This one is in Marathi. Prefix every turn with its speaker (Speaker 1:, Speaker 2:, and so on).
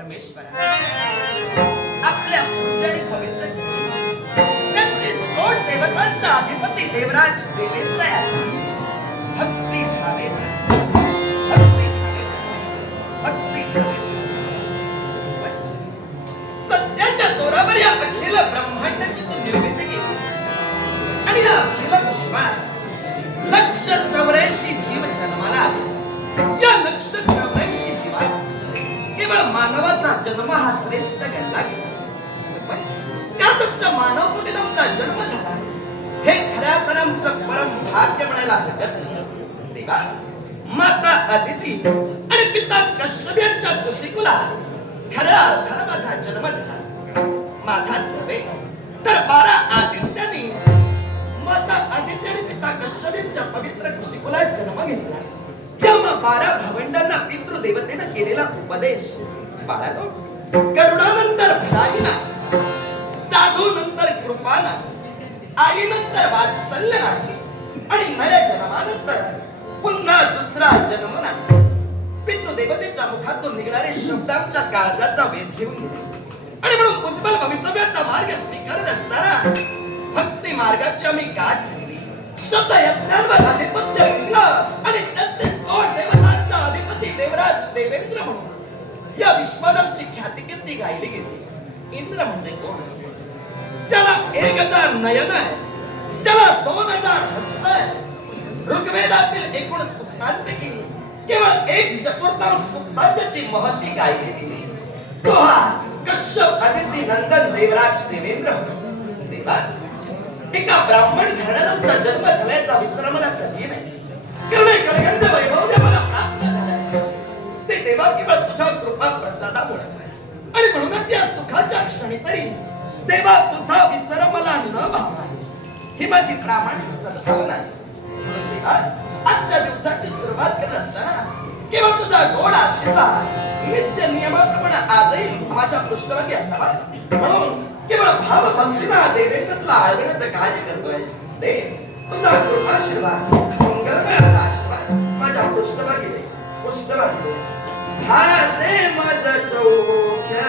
Speaker 1: परमेश्वरा. आपल्या जडी पवित्र तेहतीस कोट देवतांचा अधिपती देवराज देवेंद्र भक्ती भावे भक्ती भक्ती सत्याच्या जोरावर या अखिल ब्रह्मांडाची तू निर्मिती केली आणि या अखिल विश्वात लक्ष चौऱ्याऐंशी जीव जन्म हा श्रेष्ठ गणला गेला त्यातच मानव कुठे तुमचा जन्म झाला. हे खऱ्या तर आमचं परम भाग्य म्हणायला हरकत नाही. तेव्हा माता अदिती आणि पिता कश्यप यांच्या कुशिकुला खऱ्या अर्थानं माझा जन्म झाला. माझाच नव्हे तर बारा आदित्यांनी माता आदित्य आणि पिता कश्यप यांच्या पवित्र कुशिकुला जन्म घेतला. त्या मग बारा भावंडांना पितृ देवतेनं केलेला उपदेश बाळानो करुणानंतर भलाईना साधू नंतर कृपाना आई नंतर वात्सल्य नाही आणि नव्या जन्मानंतर पुन्हा दुसरा जन्म नाही पितृदेवतेच्या मुखातून निघणारे शब्द आमच्या काळजाचा वेध घेऊन आणि म्हणून उज्ज्वल भवितव्याचा मार्ग स्वीकारत असताना भक्ती मार्गाची आम्ही गाठ धरली शब्द यज्ञांवर आधिपत्य एक हजार नयन आहे. ज्याला दोन हजार हस्त. आहे ऋग्वेदातील एकूण सुक्तांपैकी केवळ एक चतुर्थांश सुक्तांची महती गायली गेली. तो हा कश्यप आदित्य नंदन देवराज देवेंद्र. देवा एका ब्राह्मण घराण्याचा जन्म झाल्याचा विसर मला कधी नाही. किरणे हे वैभव जे मला प्राप्त झालंय. ते देवा केवळ तुझ्या कृपा प्रसादामुळे आणि म्हणूनच या सुखाच्या क्षणी तरी देवा तुझा विसर मला न भावना ही माझी प्रामाणिक सद्भावना आजच्या दिवसाची सुरुवात करत असताना केवळ तुझा गोड आशीर्वाद नित्य नियमाप्रमाणे आजही माझ्या पृष्ठभागी असावा. म्हणून केवळ भाव भक्तीना देवेंद्रला आळवण्याचं कार्य करतोय. ते तुझा गोड आशीर्वाद मंगलमय आशीर्वाद माझ्या पृष्ठभागी पृष्ठभागी भासे माझ सौख्य